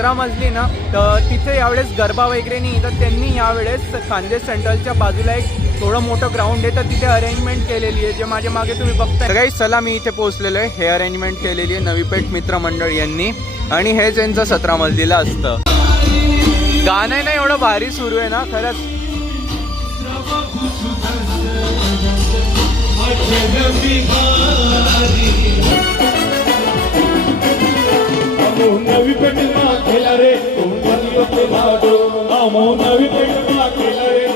17 मजली ना, तर तिथे यावेळेस गरबा वगैरे नाही, तर त्यांनी यावेळेस खान्देश सेंट्रलच्या बाजूला एक थोडं मोठं ग्राउंड आहे, तर तिथे अरेंजमेंट केलेली आहे, जे माझ्या मागे तुम्ही बघताय. काही चला मी इथे पोहोचलेलो आहे. हे अरेंजमेंट केलेली आहे नवी पेठ मित्र मंडळ यांनी, आणि हेच यांचं 17 मजलीला असतं. गाणं ना एवढं भारी सुरू आहे ना खरंच. नवी पेठ केला रे नवी पेठ केला रे.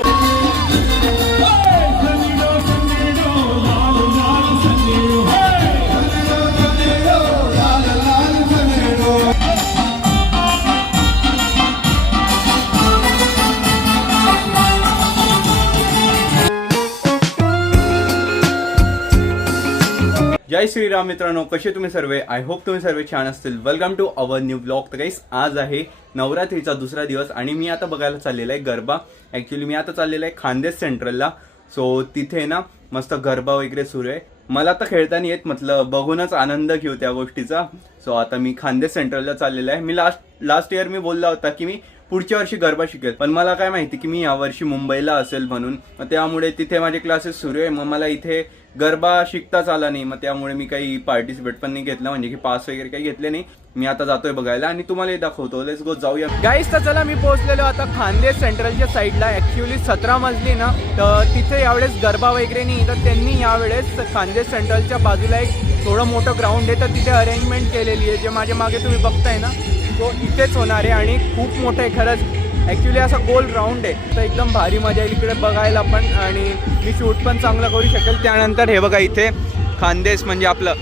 जय श्रीराम मित्रांनो, कसे तुम्ही सर्व? आय होप तुम्ही सर्व छान असतील. Welcome to our new blog. तर गाईस, आज आहे नवरात्रीचा दुसरा दिवस आणि मी आता बघायला चाललेला आहे गरबा. ॲक्च्युली मी आता चाललेला आहे खान्देश सेंट्रलला. सो तिथे ना मस्त गरबा वगैरे सुरू आहे. मला तर खेळता नाही येत, म्हटलं बघूनच आनंद घेऊ त्या गोष्टीचा. सो आता मी खान्देश सेंट्रलला चाललेला आहे. मी लास्ट इयर मी बोलला होता की मी पुढच्या वर्षी गरबा शिकेल, पण मला काय माहिती की मी यावर्षी मुंबईला असेल म्हणून. मग त्यामुळे तिथे माझे क्लासेस सुरू आहे. मग मला इथे गरबा शिकताच आला नाही, मग त्यामुळे मी काही पार्टिसिपेट पण नाही घेतला, म्हणजे की पास वगैरे काही घेतले नाही. मी आता जातोय बघायला आणि तुम्हालाही दाखवतो. लेट्स गो, जाऊया गाईस. तर चला, मी पोहोचलेलो आता खान्देश सेंट्रलच्या साईडला. ॲक्च्युली 17 मजली ना, तर तिथे यावेळेस गरबा वगैरे नाही, तर त्यांनी यावेळेस खान्देश सेंट्रलच्या बाजूला एक थोडं मोठं ग्राउंड आहे, तर तिथे अरेंजमेंट केलेली आहे, जे माझ्या मागे तुम्ही बघताय ना, तो इथेच होणार आहे आणि खूप मोठं आहे खरंच. ॲक्च्युली असा गोल राऊंड आहे, तर एकदम भारी मजा येईल इकडे बघायला पण, आणि मी शूट पण चांगलं करू शकेल. त्यानंतर हे बघा, इथे खान्देश म्हणजे आपलं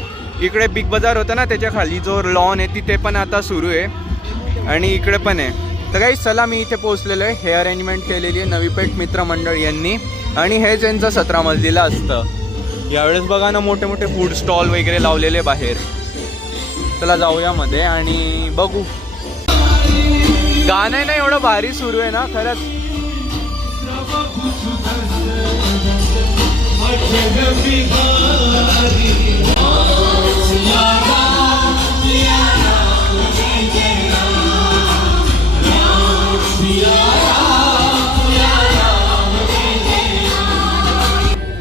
इकडे बिग बाजार होतं ना, त्याच्या खाली जो लॉन आहे तिथे पण आता सुरू आहे, आणि इकडे पण आहे. तर काही चला, मी इथे पोहोचलेलो आहे. हे अरेंजमेंट केलेली आहे नवी पेठ मित्र मंडळ यांनी, आणि हेच यांचं 17 मजलीला असतं. यावेळेस बघा ना, मोठे मोठे फूड स्टॉल वगैरे लावलेले बाहेर. चला जाऊया मध्ये आणि बघू. गाणं ना एवढं भारी सुरू आहे ना खरंच.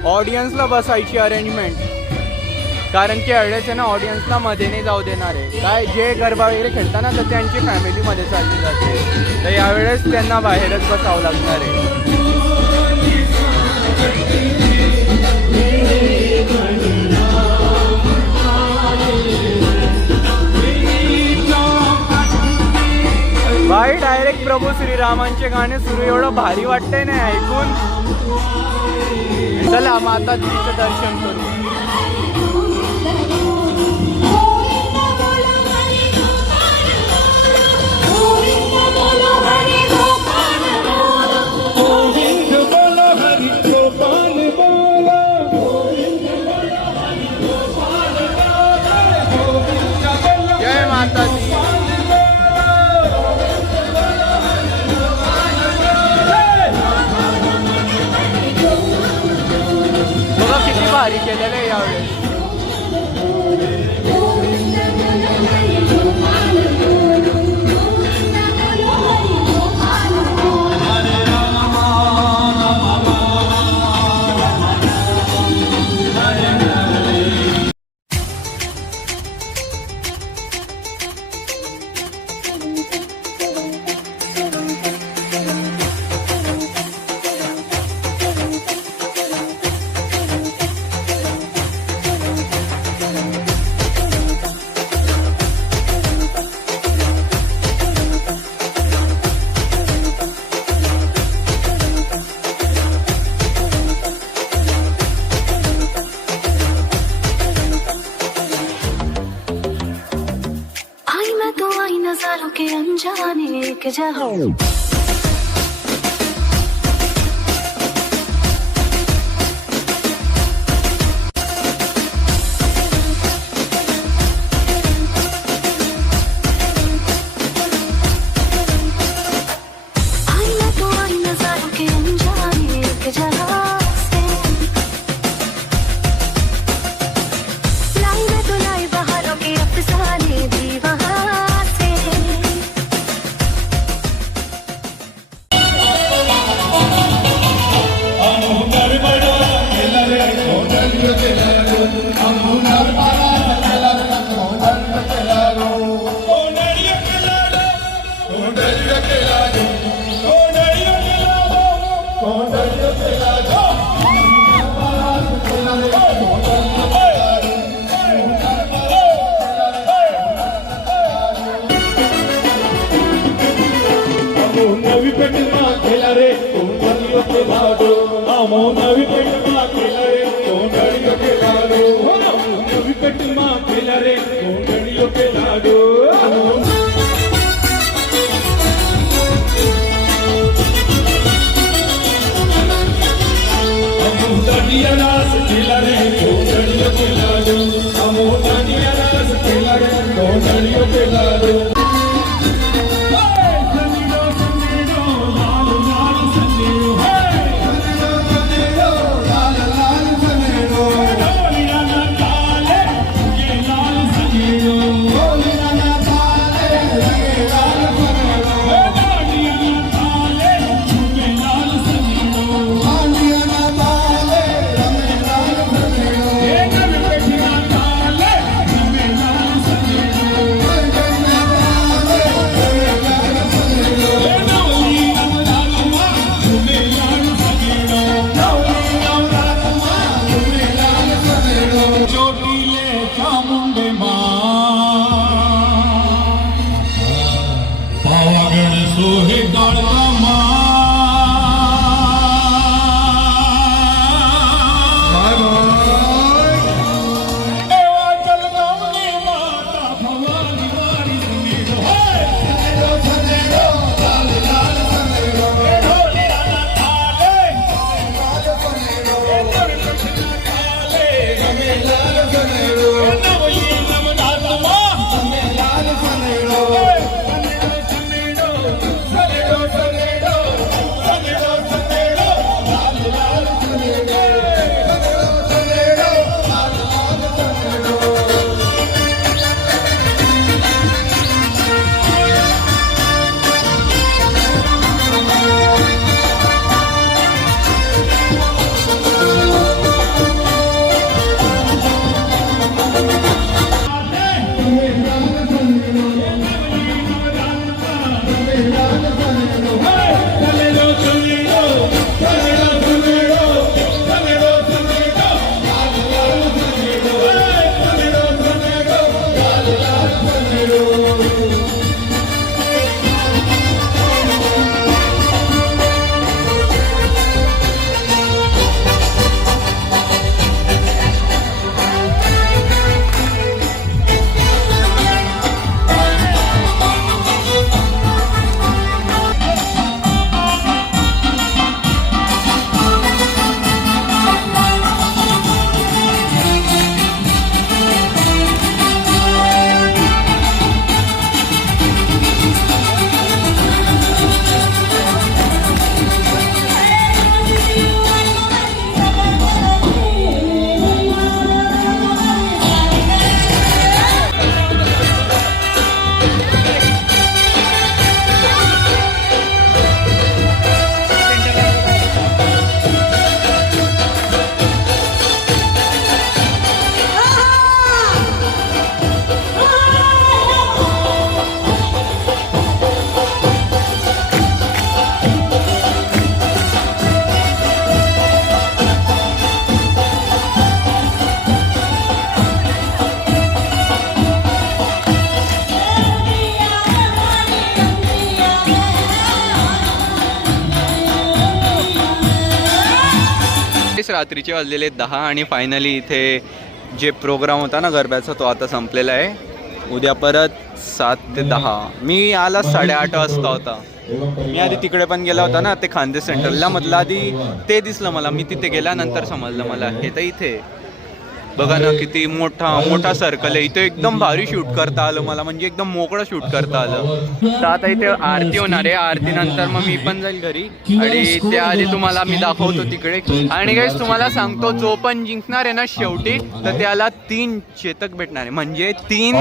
ऑडियन्सला बसायची अरेंजमेंट, कारण की अडचण ना ऑडियन्सला मध्ये नाही जाऊ देणार आहे. काय जे गरबा वगैरे खेळताना तर त्यांची फॅमिलीमध्ये चालली जाते, तर यावेळेस त्यांना बाहेरच बसावं लागणार आहे. भाई डायरेक्ट प्रभू श्रीरामांचे गाणे सुरू, एवढं भारी वाटतंय ना ऐकून. चला माताजीचं दर्शन करू. जय माताजी. बघा किती भारी केलेलं आहे यावेळेस. नजारों के अनजाने के जहां अमोल विकटमा केला रे कोंडळीयो केला रो अमोल विकटमा केला रे कोंडळीयो केला रो अमोल रास केला रे कोंडळीयो केला रो अमोल रास केला रे कोंडळीयो केला रो रात्रीचे वाजलेले 10 आणि फायनली इथे जे प्रोग्राम होता ना गरब्याचा तो आता संपलेला आहे. उद्या परत 7 ते 10. मी आला 8:30 वाजता होता. मी आधी तिकडे पण गेला होता ना ते खानदेश सेंटरला, म्हटलं आधी ते दिसलं मला. मी तिथे गेल्यानंतर समजलं मला हे तर इथे बघा ना किती मोठा सर्कल आहे. इथे एकदम भारी शूट करता आलं मला, म्हणजे एकदम मोकळं शूट करता आलं. तर आता इथे आरती होणार आहे. आरतीनंतर मग मी पण जाईल घरी आणि त्याआधी तुम्हाला मी दाखवतो तिकडे. आणि गाईस तुम्हाला सांगतो जो पण जिंकणार आहे ना शेवटी तर त्याला 3 चेतक भेटणार आहे, म्हणजे 3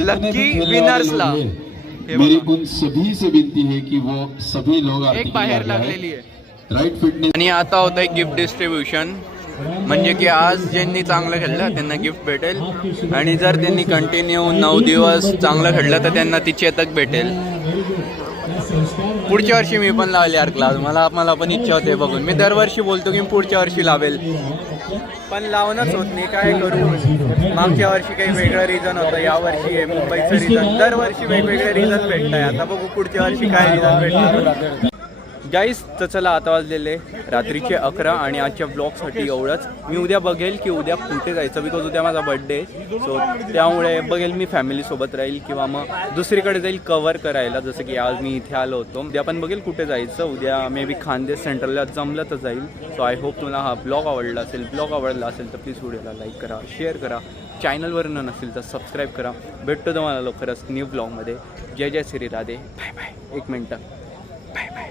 लकी विनर्सला. मेरी उन सभी से विनती है कि वो सभी लोग एक बाहेर लागलेली आहे राइट फिटनेस. आणि आता होत आहे गिफ्ट डिस्ट्रीब्युशन, म्हणजे की आज ज्यांनी चांगलं खेळलं त्यांना गिफ्ट भेटेल आणि जर त्यांनी कंटिन्यू 9 दिवस चांगलं खेळलं तर त्यांना ती चेतक भेटेल. पुढच्या वर्षी मी पण लावले यार क्लास. मला पण इच्छा होते बघून. मी दरवर्षी बोलतो की पुढच्या वर्षी लावेल, पण लावणंच होत नाही. काय करू, मागच्या वर्षी काही वेगळं रिझन होतं, या वर्षी आहे मुंबईचं रिझन. दरवर्षी वेगवेगळे रिझन भेटत आहे. आता बघू पुढच्या वर्षी काय रिझन भेटणार. गाईस तर चला आता वाजलेले रात्रीचे 11 आणि आजच्या ब्लॉगसाठी एवढंच. मी उद्या बघेल की उद्या कुठे जायचं, बिकॉज उद्या माझा बड्डे सो त्यामुळे बघेल मी फॅमिलीसोबत राहील किंवा मग दुसरीकडे जाईल कवर करायला, जसं की आज मी इथे आलो होतो. उद्या पण बघेल कुठे जायचं. उद्या मे बी खानदेश सेंटरला जमलं तर जाईल. सो आय होप तुला हा ब्लॉग आवडला असेल. ब्लॉग आवडला असेल तर प्लीज व्हिडिओला लाईक करा, शेअर करा, चॅनलवरून नसेल तर सबस्क्राईब करा. भेटतो तुम्हाला लवकरच न्यू ब्लॉगमध्ये. जय जय श्री राधे. Bye bye. 1 मिनटं. Bye bye.